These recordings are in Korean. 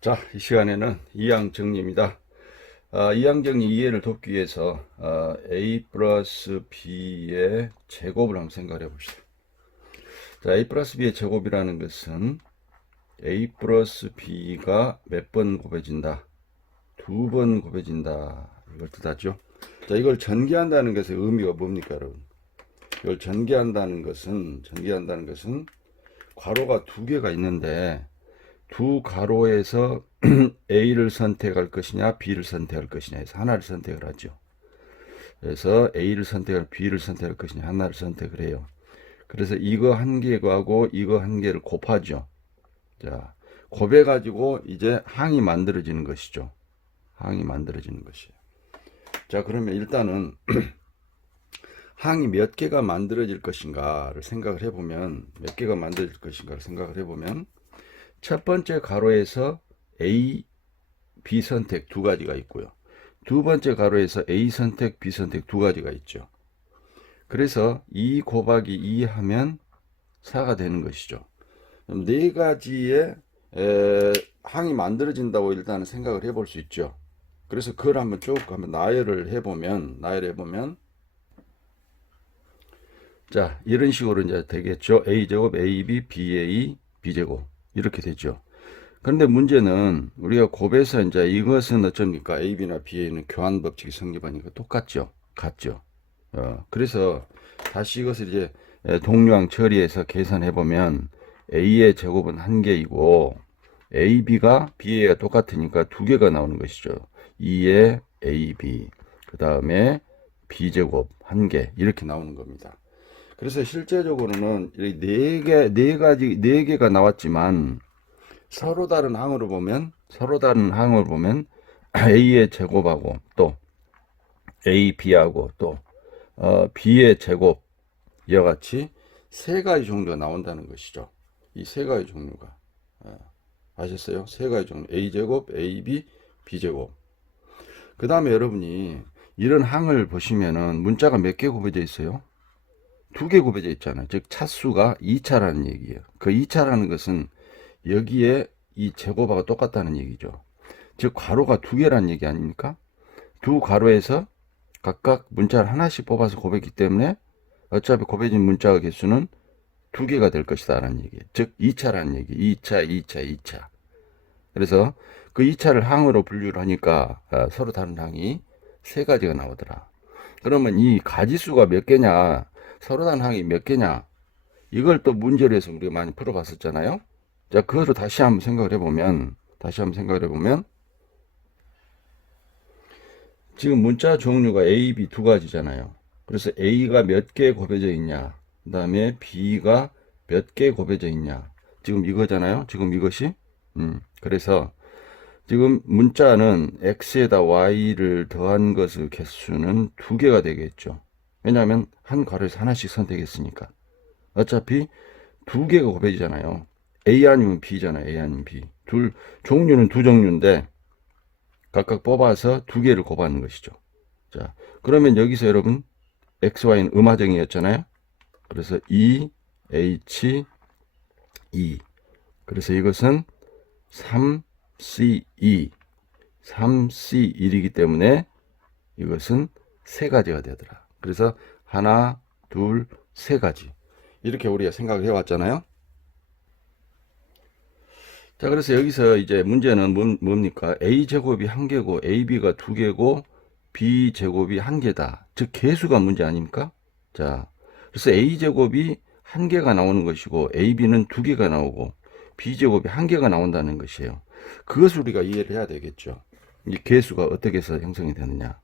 자, 이 시간에는 이항 정리입니다. 이항 정리 이해를 돕기 위해서 a 플러스 b의 제곱을 한번 생각해 봅시다. 자, a 플러스 b의 제곱이라는 것은 a 플러스 b가 몇 번 곱해진다? 두 번 곱해진다. 이걸 뜻하죠. 자, 이걸 전개한다는 것의 의미가 뭡니까, 여러분? 이걸 전개한다는 것은 괄호가 두 개가 있는데 두 가로에서 A를 선택할 것이냐 B를 선택할 것이냐 해서 하나를 선택을 하죠. 그래서 A를 선택할 B를 선택할 것이냐 하나를 선택을 해요. 그래서 이거 한 개하고 이거 한 개를 곱하죠. 자, 곱해 가지고 이제 항이 만들어지는 것이죠. 항이 만들어지는 것이에요. 자, 그러면 일단은 항이 몇 개가 만들어질 것인가를 생각을 해보면 첫 번째 가로에서 A, B 선택 두 가지가 있고요. 두 번째 가로에서 A 선택, B 선택 두 가지가 있죠. 그래서 2 곱하기 2 하면 4가 되는 것이죠. 네 가지의 항이 만들어진다고 일단은 생각을 해볼 수 있죠. 그래서 그걸 한번 쭉 한번 나열을 해보면 자, 이런 식으로 이제 되겠죠. A제곱, AB, BA, B제곱. 이렇게 되죠. 그런데 문제는 우리가 곱해서 이제 이것은 어쩝니까? AB나 BA는 교환 법칙이 성립하니까 똑같죠. 같죠. 그래서 다시 이것을 이제 동류항 처리해서 계산해 보면 A의 제곱은 1개이고 AB가 BA가 똑같으니까 2개가 나오는 것이죠. 2의 AB 그 다음에 B제곱 1개 이렇게 나오는 겁니다. 그래서 실제적으로는 네 개가 나왔지만 서로 다른 항으로 보면 A의 제곱하고 또 AB하고 또 B의 제곱 이와 같이 세 가지 종류가 나온다는 것이죠. 이 세 가지 종류가 아셨어요? 세 가지 종류 A제곱, AB, B제곱. 그 다음에 여러분이 이런 항을 보시면은 문자가 몇 개 곱해져 있어요? 2개 곱해져 있잖아요. 즉 차수가 2차라는 얘기예요. 그 2차라는 것은 여기에 이 제곱하고 똑같다는 얘기죠. 즉 괄호가 2개라는 얘기 아닙니까? 두 가로에서 각각 문자를 하나씩 뽑아서 곱했기 때문에 어차피 곱해진 문자 개수는 2개가 될 것이다 라는 얘기예요. 즉 2차라는 얘기. 2차. 그래서 그 2차를 항으로 분류를 하니까 서로 다른 항이 세 가지가 나오더라. 그러면 이 가지수가 몇 개냐, 서로 다른 항이 몇 개냐, 이걸 또 문제로 해서 우리가 많이 풀어봤었잖아요. 자, 그거를 다시 한번 생각을 해보면 지금 문자 종류가 A, B 두 가지잖아요. 그래서 A가 몇 개 곱해져 있냐, 그 다음에 B가 몇 개 곱해져 있냐, 지금 이거잖아요. 지금 이것이 그래서 지금 문자는 X에다 Y를 더한 것의 개수는 2개가 되겠죠. 왜냐하면 한 괄호에서 하나씩 선택했으니까. 어차피 2개가 곱해지잖아요. A 아니면 B잖아요. A 아니면 B. 종류는 두 종류인데 각각 뽑아서 2개를 곱하는 것이죠. 자, 그러면 여기서 여러분 X, Y는 음화정이었잖아요. 그래서 E, H, E. 그래서 이것은 3C2, 3C1이기 때문에 이것은 세 가지가 되더라. 그래서 하나, 둘, 세 가지. 이렇게 우리가 생각을 해왔잖아요. 자, 그래서 여기서 이제 문제는 뭡니까? A제곱이 1개고, AB가 2개고, B제곱이 1개다. 즉, 개수가 문제 아닙니까? 자, 그래서 A제곱이 1개가 나오는 것이고, AB는 2개가 나오고, B제곱이 1개가 나온다는 것이에요. 그것을 우리가 이해를 해야 되겠죠. 이 개수가 어떻게 해서 형성이 되느냐.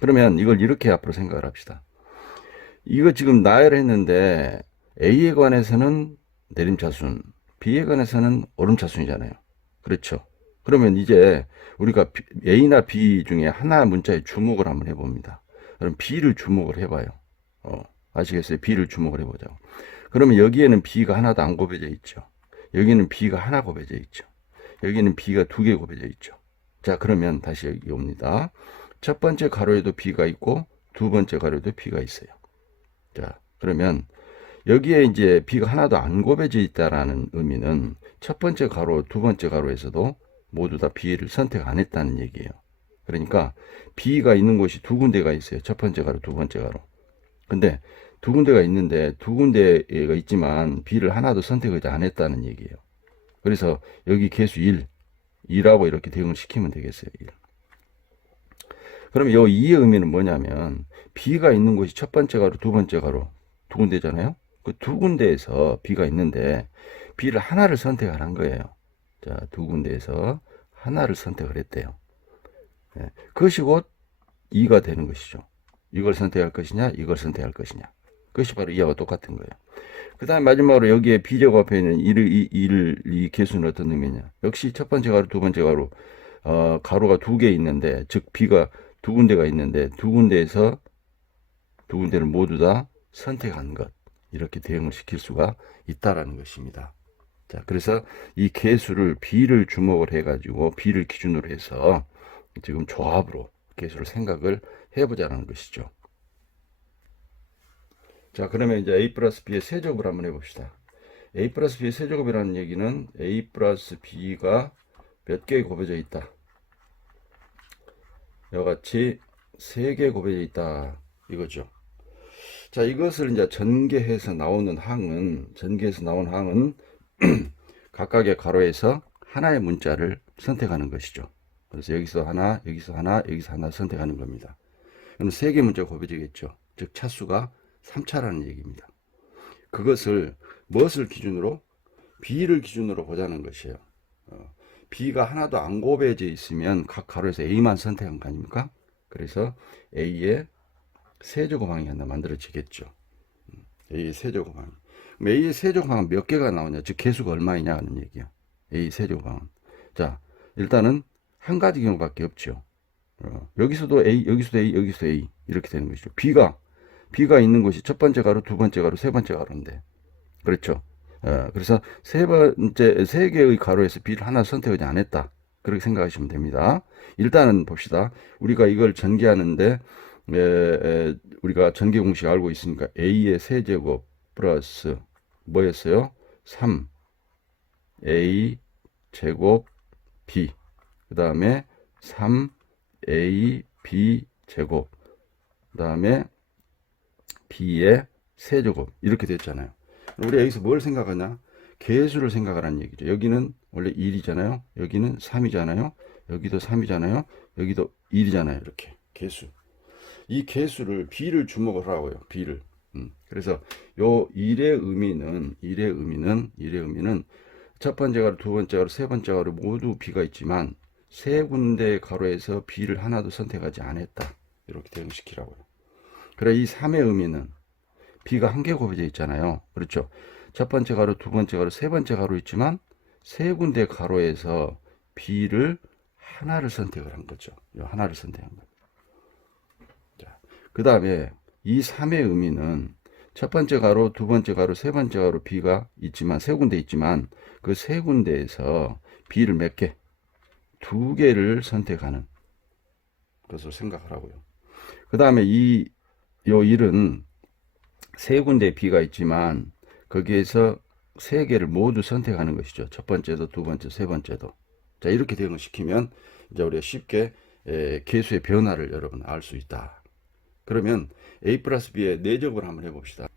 그러면 이걸 이렇게 앞으로 생각을 합시다. 이거 지금 나열했는데, A에 관해서는 내림차순, B에 관해서는 오름차순이잖아요. 그렇죠. 그러면 이제 우리가 A나 B 중에 하나 문자에 주목을 한번 해봅니다. 그럼 B를 주목을 해봐요. 아시겠어요? B를 주목을 해보자고. 그러면 여기에는 B가 하나도 안 곱해져 있죠. 여기는 B가 하나 곱해져 있죠. 여기는 B가 2개 곱해져 있죠. 자, 그러면 다시 여기 옵니다. 첫 번째 가로에도 B가 있고 두 번째 가로에도 B가 있어요. 자, 그러면 여기에 이제 B가 하나도 안 곱해져 있다라는 의미는 첫 번째 가로, 두 번째 가로에서도 모두 다 B를 선택 안 했다는 얘기예요. 그러니까 B가 있는 곳이 두 군데가 있어요. 첫 번째 가로, 두 번째 가로. 근데 두 군데가 있는데 두 군데가 있지만 B를 하나도 선택하지 안 했다는 얘기예요. 그래서 여기 개수 1, 2라고 이렇게 대응을 시키면 되겠어요. 1. 그럼 이 2의 의미는 뭐냐면 B가 있는 곳이 첫 번째 가로, 두 번째 가로 두 군데잖아요. 그 두 군데에서 B가 있는데 B를 하나를 선택하는 거예요. 자, 두 군데에서 하나를 선택을 했대요. 예, 그것이 곧 2가 되는 것이죠. 이걸 선택할 것이냐, 이걸 선택할 것이냐. 그것이 바로 이하고 똑같은 거예요. 그 다음에 마지막으로 여기에 B제곱앞에 있는 1이 개수는 어떤 의미냐. 역시 첫 번째 가로, 두 번째 가로, 가로가 두 개 있는데, 즉 B가 두 군데가 있는데, 두 군데에서 두 군데를 모두 다 선택한 것. 이렇게 대응을 시킬 수가 있다라는 것입니다. 자, 그래서 이 개수를 B를 주목을 해가지고 B를 기준으로 해서 지금 조합으로 개수를 생각을 해보자는 것이죠. 자, 그러면 이제 A 플러스 B의 세제곱을 한번 해봅시다. A 플러스 B의 세제곱이라는 얘기는 A 플러스 B가 몇 개에 곱해져 있다. 이와 같이 3개에 곱해져 있다. 이거죠. 자, 이것을 이제 전개해서 나오는 항은 각각의 가로에서 하나의 문자를 선택하는 것이죠. 그래서 여기서 하나, 여기서 하나, 여기서 하나 선택하는 겁니다. 그럼 3개 문자가 곱해지겠죠. 즉 차수가 3차라는 얘기입니다. 그것을 무엇을 기준으로? B를 기준으로 보자는 것이에요. B가 하나도 안 곱해져 있으면 각 가로에서 A만 선택한 거 아닙니까? 그래서 A의 세제곱항이 하나 만들어지겠죠. A의 세제곱항. 그럼 A의 세제곱항은 몇 개가 나오냐? 즉 개수가 얼마이냐 하는 얘기야. A 세제곱항은. 자, 일단은 한 가지 경우밖에 없죠. 여기서도 A, 여기서도 A, 여기서도 A 이렇게 되는 것이죠. B가 있는 곳이 첫 번째 가로, 두 번째 가로, 세 번째 가로인데, 그렇죠. 그래서 세 개의 가로에서 B를 하나 선택하지 않았다. 그렇게 생각하시면 됩니다. 일단은 봅시다. 우리가 이걸 전개하는데 우리가 전개 공식 알고 있으니까 A의 세제곱 플러스 뭐였어요? 3A 제곱 B 그 다음에 3AB 제곱 그 다음에 B의 세제곱 이렇게 됐잖아요. 우리가 여기서 뭘 생각하냐? 개수를 생각하라는 얘기죠. 여기는 원래 1이잖아요. 여기는 3이잖아요. 여기도 3이잖아요. 여기도 1이잖아요. 이렇게 개수. 이 개수를 B를 주목을 하라고요. B를. 그래서 요 1의 의미는 첫 번째 가로, 두 번째 가로, 세 번째 가로 모두 B가 있지만 세 군데 가로에서 B를 하나도 선택하지 않았다. 이렇게 대응시키라고요. 그래 이 3의 의미는 B가 한 개 곱해져 있잖아요. 그렇죠. 첫 번째 가로, 두 번째 가로, 세 번째 가로 있지만 세 군데 가로에서 B를 하나를 선택을 한 거죠. 하나를 선택한 거예요. 자, 그 다음에 이 3의 의미는 첫 번째 가로, 두 번째 가로, 세 번째 가로 B가 있지만 세 군데 있지만 그 세 군데에서 B를 몇 개? 두 개를 선택하는 것을 생각하라고요. 그 다음에 요 1은 세 군데 B가 있지만 거기에서 세 개를 모두 선택하는 것이죠. 첫 번째도, 두 번째, 세 번째도. 자, 이렇게 대응을 시키면 이제 우리가 쉽게 개수의 변화를 여러분 알 수 있다. 그러면 A 플러스 B의 4제곱을 한번 해봅시다.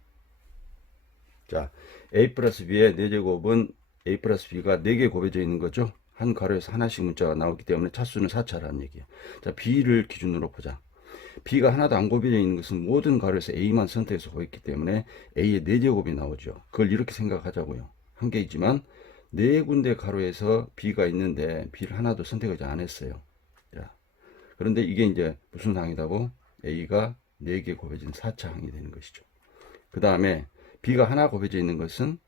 자, A 플러스 B의 4제곱은 A 플러스 B가 4개 곱해져 있는 거죠. 한 가로에서 하나씩 문자가 나오기 때문에 차수는 4차라는 얘기예요. 자, B를 기준으로 보자. B가 하나도 안 곱해져 있는 것은 모든 가로에서 A만 선택해서 곱했기 때문에 A의 4제곱이 나오죠. 그걸 이렇게 생각하자고요. 한 개 있지만 4군데 가로에서 B가 있는데 B를 하나도 선택하지 않았어요. 자, 그런데 이게 이제 무슨 항이라고? A가 4개 곱해진 4차 항이 되는 것이죠. 그 다음에 B가 하나 곱해져 있는 것은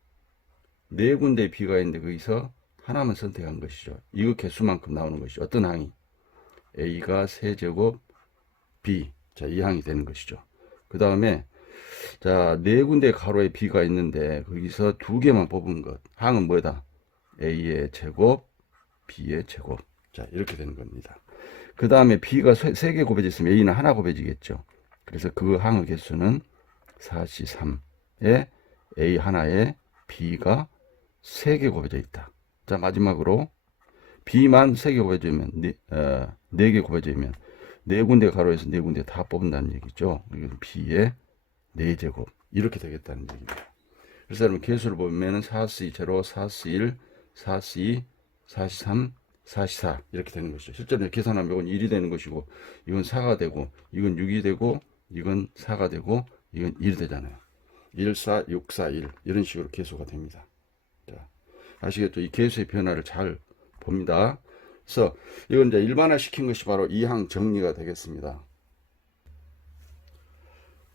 4군데 B가 있는데 거기서 하나만 선택한 것이죠. 이거 개수만큼 나오는 것이죠. 어떤 항이? A가 세제곱 B. 자, 이 항이 되는 것이죠. 그 다음에 자, 4군데 가로에 B가 있는데 거기서 2개만 뽑은 것. 항은 뭐다? A의 제곱, B의 제곱. 자, 이렇게 되는 겁니다. 그 다음에 B가 3개 곱해졌으면 A는 하나 곱해지겠죠. 그래서 그 항의 개수는 4C3에 A 하나에 B가 3개 곱해져 있다. 자, 마지막으로 B만 3개 곱해지면, 4개 곱해지면, 4군데 가로에서 4군데 다 뽑는다는 얘기죠. 이건 B의 4제곱. 이렇게 되겠다는 얘기입니다. 그래서 여러분, 개수를 보면은 4C 제로, 4C 1, 4C 43, 44 이렇게 되는 것이죠. 실제로 계산하면 이건 1이 되는 것이고, 이건 4가 되고, 이건 6이 되고, 이건 4가 되고, 이건 1이 되잖아요. 1, 4, 6, 4, 1 이런 식으로 개수가 됩니다. 자, 아시겠죠? 이 개수의 변화를 잘 봅니다. 그래서 이건 이제 일반화 시킨 것이 바로 이 항 정리가 되겠습니다.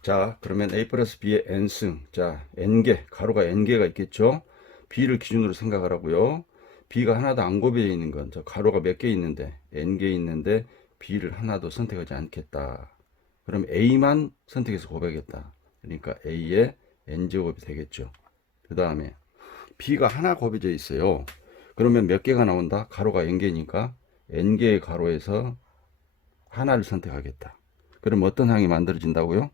자, 그러면 a 플러스 b의 n승. 자, n개, 가로가 n개가 있겠죠? b를 기준으로 생각을 하고요. b가 하나도 안 곱해져 있는 건, 저 가로가 몇 개 있는데, n개 있는데, b를 하나도 선택하지 않겠다. 그럼 a만 선택해서 곱하겠다. 그러니까 a의 n제곱이 되겠죠. 그 다음에 b가 하나 곱해져 있어요. 그러면 몇 개가 나온다? 가로가 n개니까 n개의 가로에서 하나를 선택하겠다. 그럼 어떤 항이 만들어진다고요?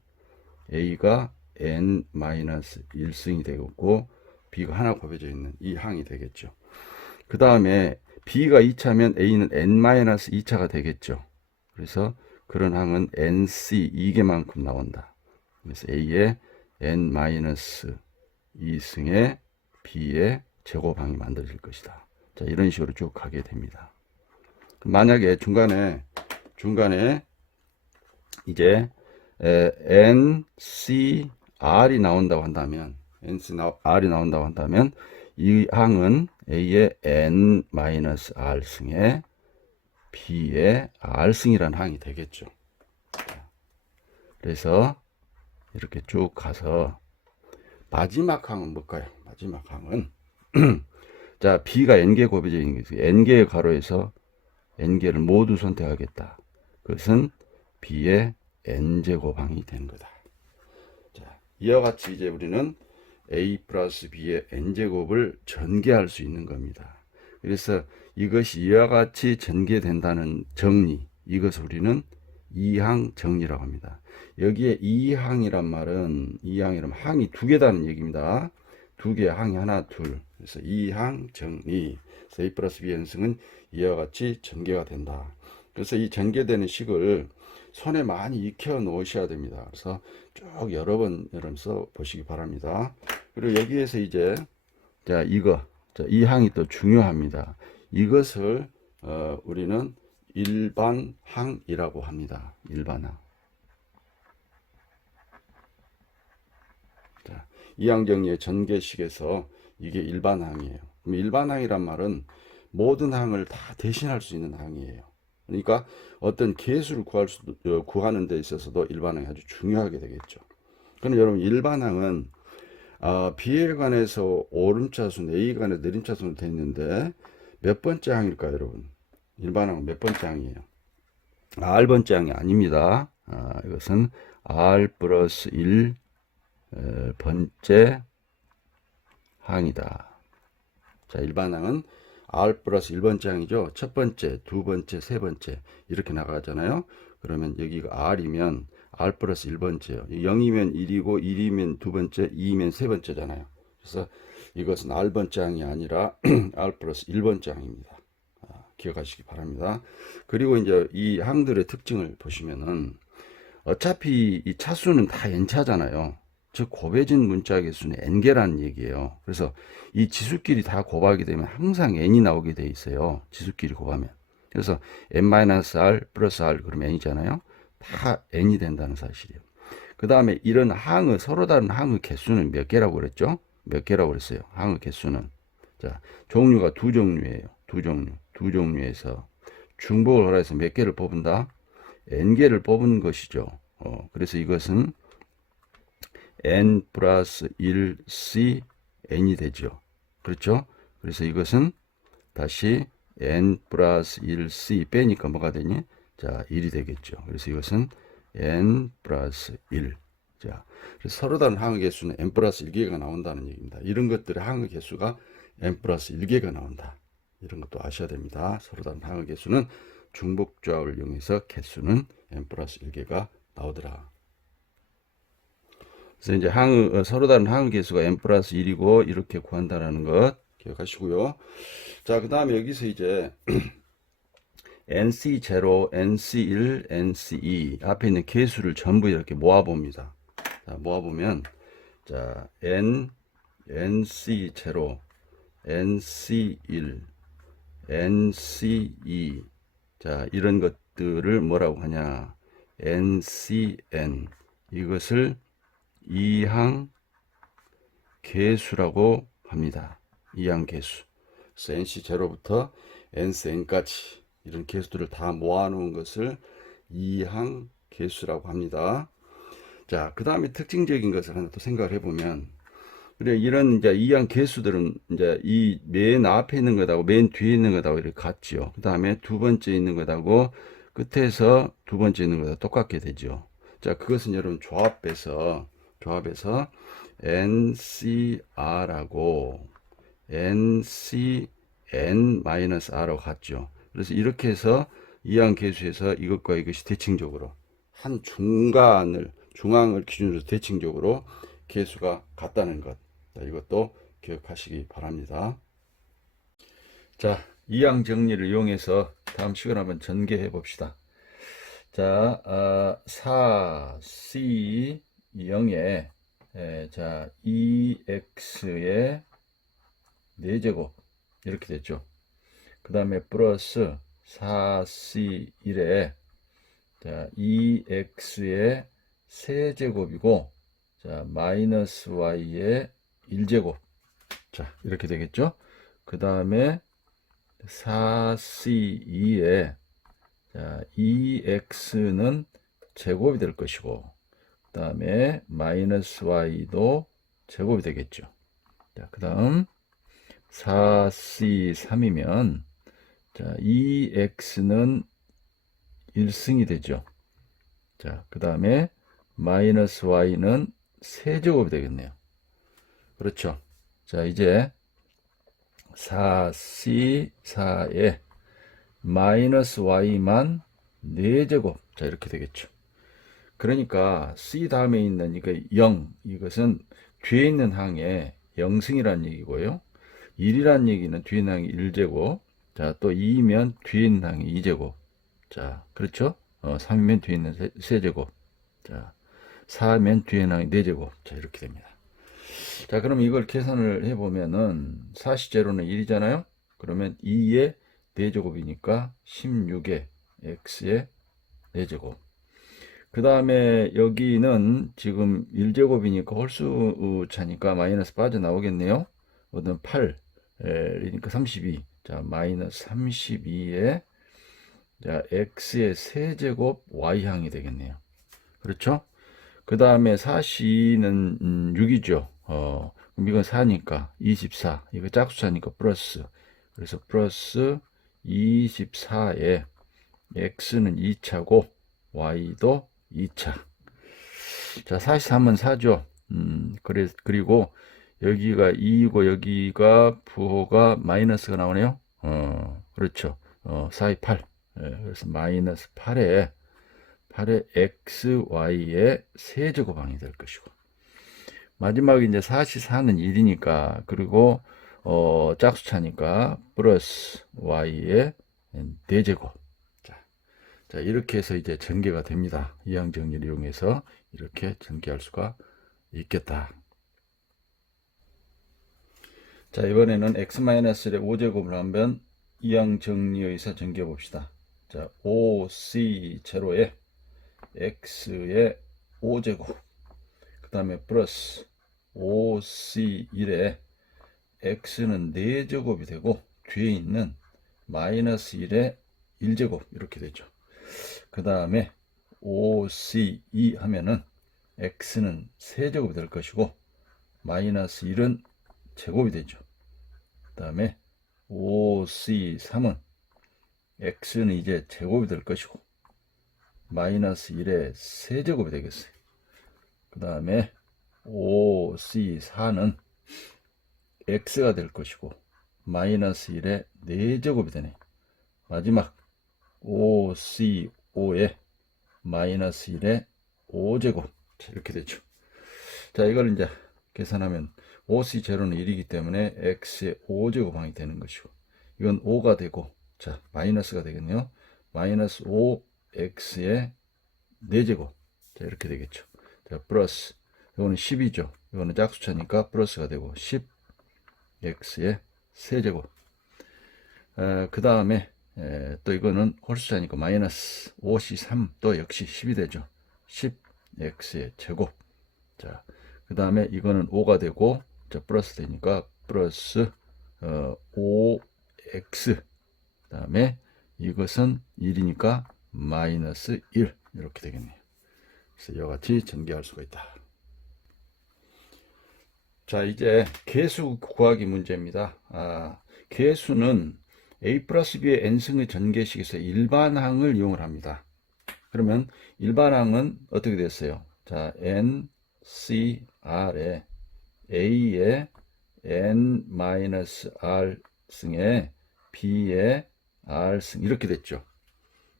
a가 n-1승이 되겠고 b가 하나 곱해져 있는 이 항이 되겠죠. 그 다음에 b가 2차면 a는 n-2차가 되겠죠. 그래서 그런 항은 nc 2개만큼 나온다. 그래서 a의 n-2승의 b의 제곱항이 만들어질 것이다. 자, 이런 식으로 쭉 가게 됩니다. 만약에 중간에 이제 NCR이 나온다고 한다면 이 항은 A의 N-R승에 B의 R승이라는 항이 되겠죠. 그래서 이렇게 쭉 가서 마지막 항은 뭘까요? 마지막 항은 자, B가 N개 곱해져 있는 것이 N개의 가로에서 N개를 모두 선택하겠다. 그것은 B의 N제곱항이 되는 거다. 자, 이와 같이 이제 우리는 A 플러스 B의 N제곱을 전개할 수 있는 겁니다. 그래서 이것이 이와 같이 전개된다는 정리, 이것을 우리는 이항 정리라고 합니다. 여기에 이항이란 말은, 이항이라면 항이 두 개다는 얘기입니다. 두 개, 항이 하나, 둘. 그래서 이항 정리. 그래서 A 플러스 B 현승은 이와 같이 전개가 된다. 그래서 이 전개되는 식을 손에 많이 익혀 놓으셔야 됩니다. 그래서 쭉 여러 번 써 보시기 바랍니다. 그리고 여기에서 이제 자, 이 항이 또 중요합니다. 이것을 우리는 일반항이라고 합니다. 일반항. 자, 이항 정리의 전개식에서 이게 일반항이에요. 그럼 일반항이란 말은 모든 항을 다 대신할 수 있는 항이에요. 그러니까 어떤 개수를 구하는 데 있어서도 일반항이 아주 중요하게 되겠죠. 그럼 여러분, 일반항은 B에 관해서 오름차순, A에 관해서 내림차순으로 되어 있는데 몇 번째 항일까요, 여러분? 일반항은 몇 번째 항이에요? R번째 항이 아닙니다. 이것은 R 플러스 1 번째 항이다. 자, 일반항은 R 플러스 1번째 항이죠. 첫 번째, 두 번째, 세 번째 이렇게 나가잖아요. 그러면 여기가 R이면 R 플러스 1번째요. 0이면 1이고 1이면 두 번째, 2이면 세 번째잖아요. 그래서 이것은 R번째 항이 아니라 R 플러스 1번째 항입니다. 기억하시기 바랍니다. 그리고 이제 이 항들의 특징을 보시면은 어차피 이 차수는 다 n차잖아요. 즉 곱해진 문자 개수는 n개라는 얘기예요. 그래서 이 지수끼리 다 곱하게 되면 항상 n이 나오게 돼 있어요. 지수끼리 곱하면. 그래서 n-r 플러스 r 그러면 n이잖아요. 다 n이 된다는 사실이에요. 그 다음에 이런 항의 서로 다른 항의 개수는 몇 개라고 그랬죠? 몇 개라고 그랬어요? 항의 개수는. 자, 종류가 두 종류예요. 두 종류에서 중복을 하라 해서 몇 개를 뽑은다? n개를 뽑은 것이죠. 그래서 이것은 n 플러스 1c n이 되죠. 그렇죠? 그래서 이것은 다시 n 플러스 1c 빼니까 뭐가 되니? 자, 1이 되겠죠. 그래서 이것은 n 플러스 1. 자, 그래서 서로 다른 항의 개수는 n 플러스 1개가 나온다는 얘기입니다. 이런 것들의 항의 개수가 n 플러스 1개가 나온다. 이런 것도 아셔야 됩니다. 서로 다른 항의 개수는 중복조합을 이용해서 개수는 n 플러스 1개가 나오더라. 그래서 이제 서로 다른 항의 개수가 n 플러스 1이고 이렇게 구한다는 것 기억하시고요. 자, 그 다음에 여기서 이제 NC0, NC1, NC2 앞에 있는 개수를 전부 이렇게 모아봅니다. 자, 모아보면 자, NC0, NC1, NC2 자, 이런 것들을 뭐라고 하냐? NCN 이것을 이항 개수라고 합니다. 이항 개수. 그래서 NC0부터 NCN까지 이런 개수들을 다 모아놓은 것을 이항 개수라고 합니다. 자, 그 다음에 특징적인 것을 하나 또 생각을 해보면, 그래, 이런 이제 이항 개수들은 이제 이 맨 앞에 있는 것하고 맨 뒤에 있는 것하고 이렇게 같지요. 그 다음에 두 번째 있는 것하고 끝에서 두 번째 있는 것하고 똑같게 되죠. 자, 그것은 여러분 조합해서 NCR하고 NCN-R하고 같죠. 그래서 이렇게 해서 이항 개수에서 이것과 이것이 대칭적으로 한 중앙을 기준으로 대칭적으로 개수가 같다는 것. 자, 이것도 기억하시기 바랍니다. 자, 이항 정리를 이용해서 다음 시간 한번 전개해 봅시다. 자, 4C0에 자, 2x의 4제곱 이렇게 됐죠. 그 다음에 플러스 4C1에 자, 2x의 세제곱이고 자, 마이너스 y의 1제곱 자, 이렇게 되겠죠. 그 다음에 4C2에 자, 2x는 제곱이 될 것이고 그 다음에 마이너스 y도 제곱이 되겠죠. 자, 그 다음 4C3이면 자, 2x는 1승이 되죠. 자, 그 다음에 마이너스 y는 세제곱이 되겠네요. 그렇죠. 자, 이제 4C4에 마이너스 y만 4제곱 자, 이렇게 되겠죠. 그러니까 C 다음에 있는 이거 0 이것은 뒤에 있는 항에 0승이라는 얘기고요. 1이라는 얘기는 뒤에 있는 항이 1제곱 자, 또 2면 뒤에 있는 항이 2제곱 자, 그렇죠? 3이면 뒤에 있는 세제곱 자, 4면 뒤에 있는 항이 4제곱 자, 이렇게 됩니다. 자, 그럼 이걸 계산을 해보면은 4C0는 1이잖아요. 그러면 2의 4제곱이니까 16의 x의 4제곱. 그 다음에 여기는 지금 1제곱이니까 홀수차니까 마이너스 빠져나오겠네요. 어떤 8이니까 32. 자, 마이너스 32에 자, x의 세제곱 y항이 되겠네요. 그렇죠? 그 다음에 4c는 6이죠. 그럼 이건 4니까 24. 이거 짝수차니까 플러스. 그래서 플러스 24에 x는 2차고 y도 2차. 자, 43은 4죠. 그리고 여기가 2이고 여기가 부호가 마이너스가 나오네요. 그렇죠. 4, 2, 8. 그래서 마이너스 8에 x, y의 세제곱항이 될 것이고. 마지막에 이제 44는 1이니까, 그리고, 짝수차니까, 플러스 y의 4제곱. 자, 이렇게 해서 이제 전개가 됩니다. 이항 정리를 이용해서 이렇게 전개할 수가 있겠다. 자, 이번에는 x-의 5제곱을 한번 이항 정리의사 전개해 봅시다. 자, 5c0에 x의 5제곱 그 다음에 플러스 5c1에 x는 4제곱이 되고 뒤에 있는 마이너스 1의 1제곱 이렇게 되죠. 그 다음에 5c2 하면은 x는 세제곱이 될 것이고 마이너스 1은 제곱이 되죠. 그 다음에 5c3은 x는 이제 제곱이 될 것이고 마이너스 1의 세제곱이 되겠어요. 그 다음에 5c4는 x가 될 것이고 마이너스 1의 4제곱이 되네. 마지막 5c5에 마이너스 1의 5제곱 이렇게 되죠. 자, 이걸 이제 계산하면 5C0는 1이기 때문에 x의 5제곱항이 되는 것이고, 이건 5가 되고, 자, 마이너스가 되겠네요. 마이너스 5x의 4제곱. 자, 이렇게 되겠죠. 자, 플러스, 이거는 10이죠. 이거는 짝수차니까 플러스가 되고, 10x의 세제곱. 그 다음에 또 이거는 홀수차니까 마이너스 5C3 또 역시 10이 되죠. 10x의 제곱. 자, 그 다음에 이거는 5가 되고, 자, 플러스 되니까 플러스 5x. 그 다음에 이것은 1이니까 마이너스 1 이렇게 되겠네요. 그래서 이와 같이 전개할 수가 있다. 자, 이제 계수 구하기 문제입니다. 계수는 a 플러스 b의 n승의 전개식에서 일반항을 이용을 합니다. 그러면 일반항은 어떻게 됐어요? 자, n, c, r에 a의 n-r 승에 b의 r승 이렇게 됐죠.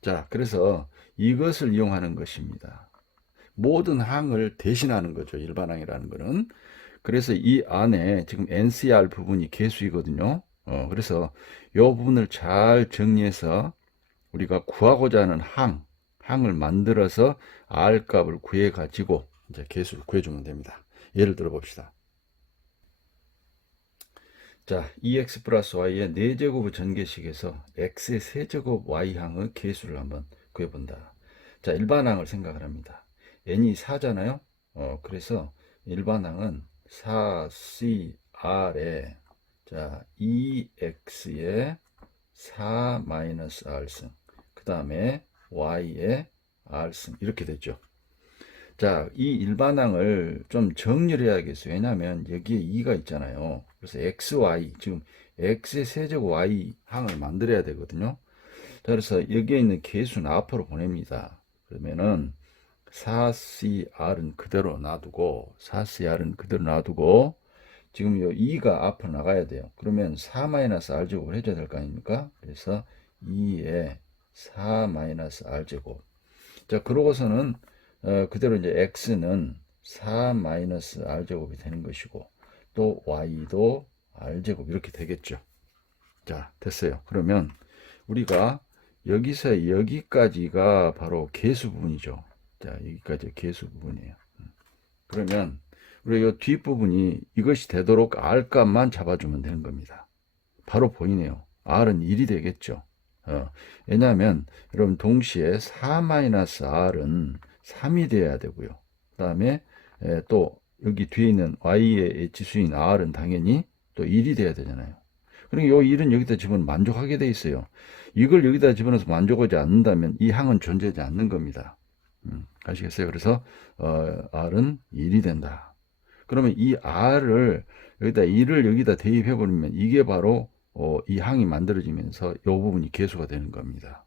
자, 그래서 이것을 이용하는 것입니다. 모든 항을 대신하는 거죠. 일반항이라는 거는. 그래서 이 안에 지금 NCR 부분이 계수이거든요. 그래서 이 부분을 잘 정리해서 우리가 구하고자 하는 항을 만들어서 R 값을 구해 가지고 이제 계수를 구해주면 됩니다. 예를 들어 봅시다. 자, 2x 플러스 y의 4제곱의 전개식에서 x의 세제곱 y항의 계수를 한번 구해본다. 자, 일반항을 생각을 합니다. n이 4잖아요. 그래서 일반항은 4CR에 자 2x의 4-r승 그 다음에 y의 r승 이렇게 되죠. 자, 이 일반항을 좀 정리를 해야겠어요. 왜냐하면 여기에 2가 있잖아요. 그래서 xy 지금 x의 세제곱 y 항을 만들어야 되거든요. 자, 그래서 여기에 있는 계수는 앞으로 보냅니다. 그러면은 4CR은 그대로 놔두고 4CR은 그대로 놔두고 지금 요 2가 앞으로 나가야 돼요. 그러면 4-r 제곱을 해줘야 될 거 아닙니까? 그래서 2에 4-r 제곱. 자, 그러고서는 그대로 이제 x는 4-r 제곱이 되는 것이고 또 y도 r 제곱 이렇게 되겠죠. 자, 됐어요. 그러면 우리가 여기서 여기까지가 바로 계수 부분이죠. 자, 여기까지 계수 부분이에요. 그러면 우리 이 뒷부분이 이것이 되도록 R 값만 잡아주면 되는 겁니다. 바로 보이네요. R은 1이 되겠죠. 왜냐하면 여러분 동시에 4-R은 3이 되어야 되고요. 그 다음에 또 여기 뒤에 있는 Y의 지수인 R은 당연히 또 1이 돼야 되잖아요. 그러니까 이 1은 여기다 집어넣으면 만족하게 돼 있어요. 이걸 여기다 집어넣어서 만족하지 않는다면 이 항은 존재하지 않는 겁니다. 아시겠어요? 그래서 R은 1이 된다. 그러면 이 R을 여기다 1을 여기다 대입해 버리면 이게 바로 이 항이 만들어지면서 이 부분이 계수가 되는 겁니다.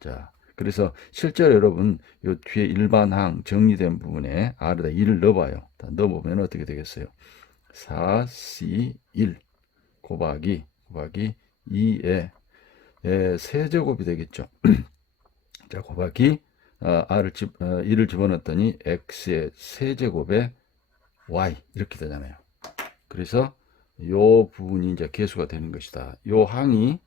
자, 그래서 실제로 여러분 요 뒤에 일반항 정리된 부분에 R에다 1을 넣어봐요. 넣어보면 어떻게 되겠어요? 4C1 곱하기 2의 세제곱이 되겠죠. 자, 곱하기 R을 1을 집어넣었더니 X의 세제곱에 Y 이렇게 되잖아요. 그래서 요 부분이 이제 계수가 되는 것이다. 요 항이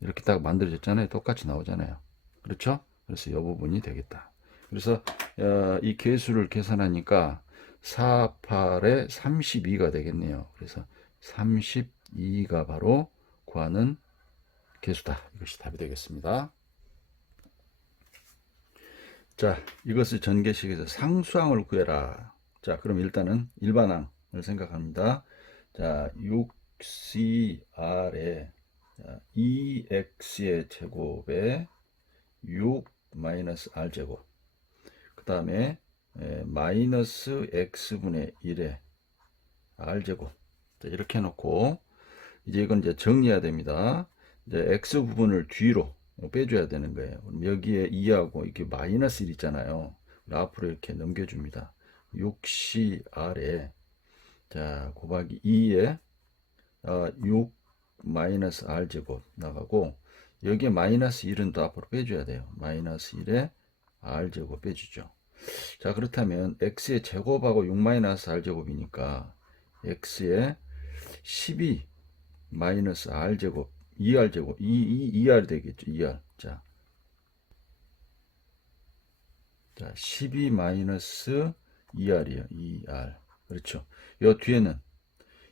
이렇게 딱 만들어졌잖아요. 똑같이 나오잖아요. 그렇죠? 그래서 이 부분이 되겠다. 그래서 이 계수를 계산하니까 4, 8에 32가 되겠네요. 그래서 32가 바로 구하는 계수다. 이것이 답이 되겠습니다. 자, 이것을 전개식에서 상수항을 구해라. 자, 그럼 일단은 일반항을 생각합니다. 자, 6CR에 2x의 제곱에 6-r 제곱. 그 다음에 마이너스 x분의 1에 r 제곱. 자, 이렇게 해놓고 이제 이건 이제 정리해야 됩니다. 이제 x 부분을 뒤로 빼줘야 되는 거예요. 그럼 여기에 2하고 이렇게 마이너스 1 있잖아요. 앞으로 이렇게 넘겨줍니다. 6CR에 자 곱하기 2에 6 마이너스 r 제곱 나가고 여기에 마이너스 1은 또 앞으로 빼줘야 돼요. 마이너스 1에 r 제곱 빼주죠. 자, 그렇다면 x의 제곱하고 6 마이너스 r 제곱이니까 x에 12 마이너스 r제곱 2r제곱 2r이 되겠죠. 2r. 자 12 마이너스 2r이요. 2r. 그렇죠. 요 뒤에는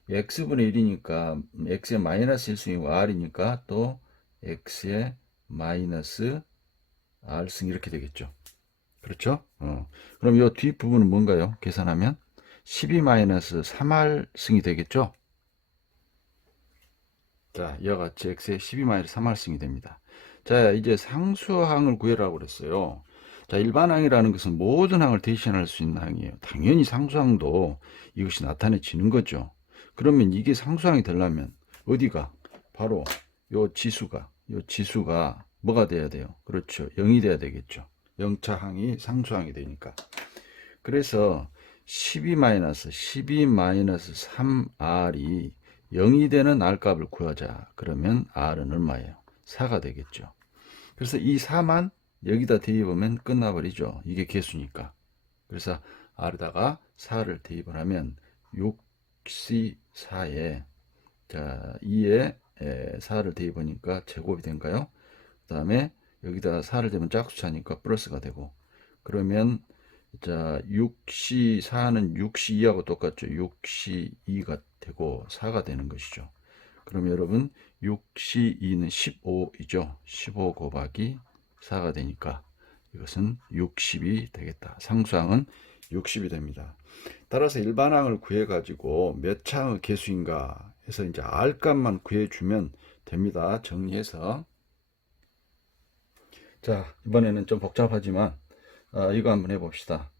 x분의 1이니까 x의 마이너스 1승이고 r이니까 또 x의 마이너스 r승 이렇게 되겠죠. 그렇죠? 그럼 이 뒷부분은 뭔가요? 계산하면 12 마이너스 3r승이 되겠죠? 자, 이와 같이 x의 12 마이너스 3r승이 됩니다. 자, 이제 상수항을 구해라고 그랬어요. 자, 일반항이라는 것은 모든 항을 대신할 수 있는 항이에요. 당연히 상수항도 이것이 나타내지는 거죠. 그러면 이게 상수항이 되려면 어디가? 바로 요 지수가 뭐가 돼야 돼요? 그렇죠. 0이 돼야 되겠죠. 0차 항이 상수항이 되니까. 그래서 12-3r이 0이 되는 r값을 구하자. 그러면 r은 얼마예요? 4가 되겠죠. 그래서 이 4만 여기다 대입하면 끝나버리죠. 이게 개수니까. 그래서 r에다가 4를 대입을 하면 6C4에 자 2에 4를 대입하니까 제곱이 된가요? 그 다음에 여기다 4를 대면 짝수차니까 플러스가 되고 그러면 자 6C4는 6C2하고 똑같죠. 6C2가 되고 4가 되는 것이죠. 그럼 여러분 6C2는 15이죠. 15 곱하기 4가 되니까 이것은 60이 되겠다. 상수항은 60이 됩니다. 따라서 일반항을 구해 가지고 몇 차의 개수인가 해서 이제 R값만 구해 주면 됩니다. 정리해서 자 이번에는 좀 복잡하지만 이거 한번 해봅시다.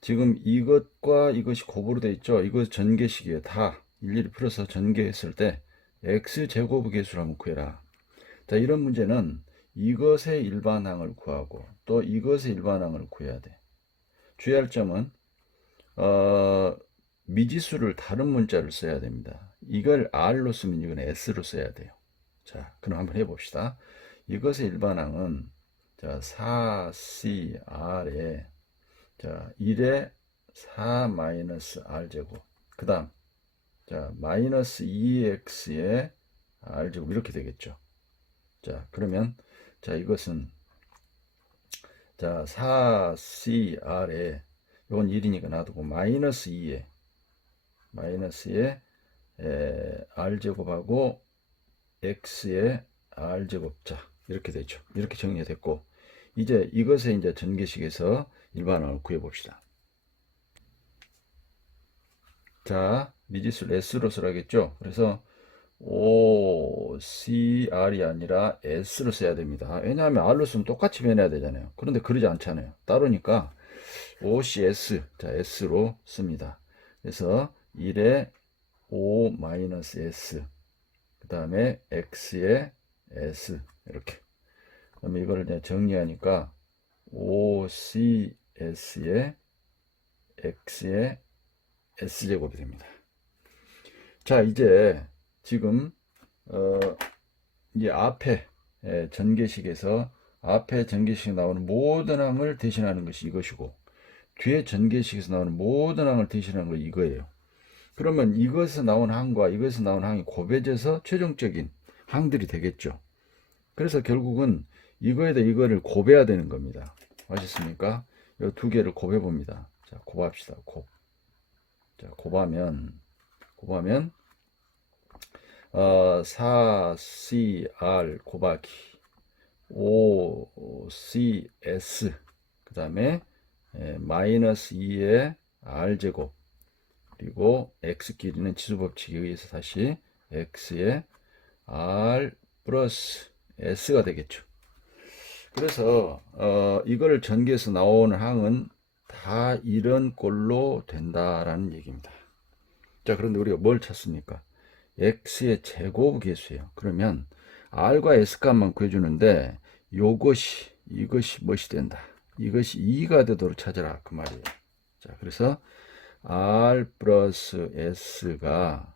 지금 이것과 이것이 곱으로 되어 있죠. 이것 전개식이에요. 다 일일이 풀어서 전개했을 때 x제곱의 개수를 한번 구해라. 자 이런 문제는 이것의 일반항을 구하고 또 이것의 일반항을 구해야 돼. 주의할 점은 미지수를 다른 문자를 써야 됩니다. 이걸 r로 쓰면 이건 s로 써야 돼요. 자 그럼 한번 해봅시다. 이것의 일반항은 자 4cr에 자 1에 4 마이너스 r제곱 그 다음 자 마이너스 2x에 r제곱 이렇게 되겠죠. 자 그러면 자 이것은 자 4cr에 이건 1이니까 놔두고 마이너스 2에 r제곱하고 x의 r제곱자 이렇게 되죠. 이렇게 정리가 됐고 이제 이것의 이제 전개식에서 일반항을 구해봅시다. 자 미지수를 s로 쓰라겠죠. 그래서 OCR이 아니라 S로 써야 됩니다. 왜냐하면 R로 쓰면 똑같이 변해야 되잖아요. 그런데 그러지 않잖아요. 따르니까 OCS, 자, S로 씁니다. 그래서 1에 O-S, 그 다음에 X에 S, 이렇게. 그러면 이거를 이제 정리하니까 OCS에 X에 S제곱이 됩니다. 자, 이제 지금 이제 앞에 전개식에서 앞에 전개식에 나오는 모든 항을 대신하는 것이 이것이고 뒤에 전개식에서 나오는 모든 항을 대신하는 것이 이거예요. 그러면 이것에서 나온 항과 이것에서 나온 항이 곱해져서 최종적인 항들이 되겠죠. 그래서 결국은 이거에다 이거를 곱해야 되는 겁니다. 아셨습니까? 이 두 개를 곱해 봅니다. 자, 곱합시다. 자, 곱하면 4CR 곱하기 5CS 그 다음에 마이너스 2의 R제곱 그리고 X끼리는 지수법칙에 의해서 다시 X의 R 플러스 S가 되겠죠. 그래서 이걸 전개해서 나오는 항은 다 이런 꼴로 된다라는 얘기입니다. 자 그런데 우리가 뭘 찾습니까? x의 제곱 개수예요. 그러면 r과 s 값만 구해주는데 이것이 무엇이 된다. 이것이 2가 되도록 찾아라 그 말이에요. 자 그래서 r 플러스 s가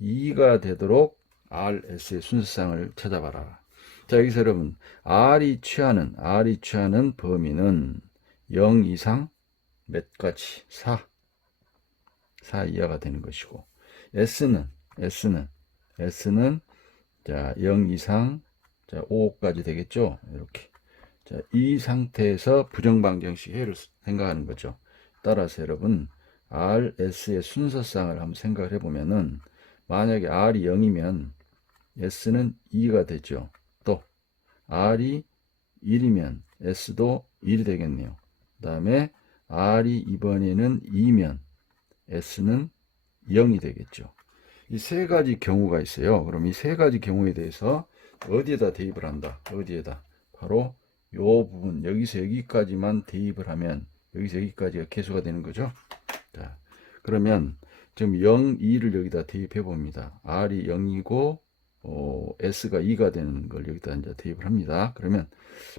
2가 되도록 rs의 순서상을 찾아봐라. 자 여기서 여러분 r이 취하는 범위는 0 이상 몇 가지 4 4 이하가 되는 것이고, S는 자, 0 이상, 자, 5까지 되겠죠? 이렇게. 자, 이 상태에서 부정방정식 해를 생각하는 거죠. 따라서 여러분, R, S의 순서상을 한번 생각을 해보면은, 만약에 R이 0이면 S는 2가 되죠. 또, R이 1이면 S도 1이 되겠네요. 그 다음에 R이 이번에는 2면 S는 0이 되겠죠. 이 세 가지 경우가 있어요. 그럼 이 세 가지 경우에 대해서 어디에다 대입을 한다? 어디에다? 바로 요 부분, 여기서 여기까지만 대입을 하면 여기서 여기까지가 계수가 되는 거죠. 자, 그러면 지금 0, 2를 여기다 대입해 봅니다. R이 0이고 S가 2가 되는 걸 여기다 이제 대입을 합니다. 그러면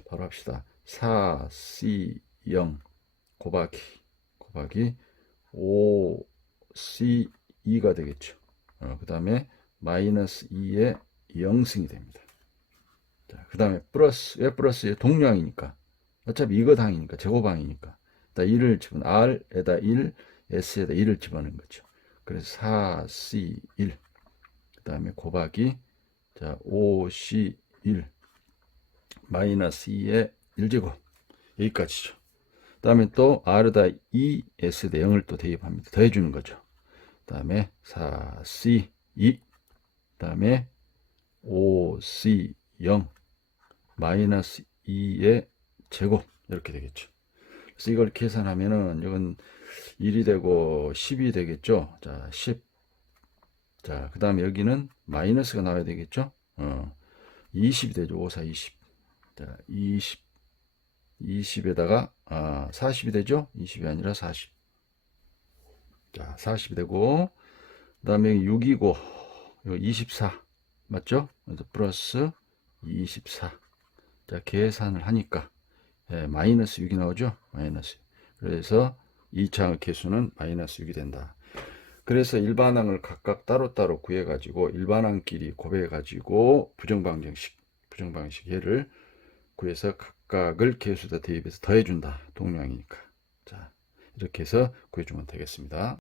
바로 합시다. 4C 0 곱하기 5C 2가 되겠죠. 그 다음에 마이너스 2의 0승이 됩니다. 자, 그 다음에 플러스, 왜 플러스에 동량이니까. 어차피 이거 당이니까, 제곱항이니까. 1을 집은 R에다 1, S에다 1을 집어넣는 거죠. 그래서 4C 1. 그 다음에 곱하기, 자, 5C 1. 마이너스 2의 1제곱. 여기까지죠. 그 다음에 또 R에다 2, S에다 0을 또 대입합니다. 더해주는 거죠. 그 다음에 4C 2. 그 다음에 5C 0. 마이너스 2의 제곱. 이렇게 되겠죠. 그래서 이걸 계산하면은 이건 1이 되고 10이 되겠죠. 자, 10. 자, 그 다음에 여기는 마이너스가 나와야 되겠죠. 20이 되죠. 5, 4, 20. 자, 20에다가 40이 되죠. 20이 아니라 40. 자, 40이 되고, 그 다음에 6이고 24 맞죠? 그래서 플러스 24. 자, 계산을 하니까 마이너스 6이 나오죠. 마이너스. 그래서 2차의 개수는 마이너스 6이 된다. 그래서 일반항을 각각 따로따로 구해가지고 일반항끼리 곱해가지고 부정방정식 얘를 구해서 각각을 개수에다 대입해서 더해준다. 동량이니까. 자, 이렇게 해서 구해주면 되겠습니다.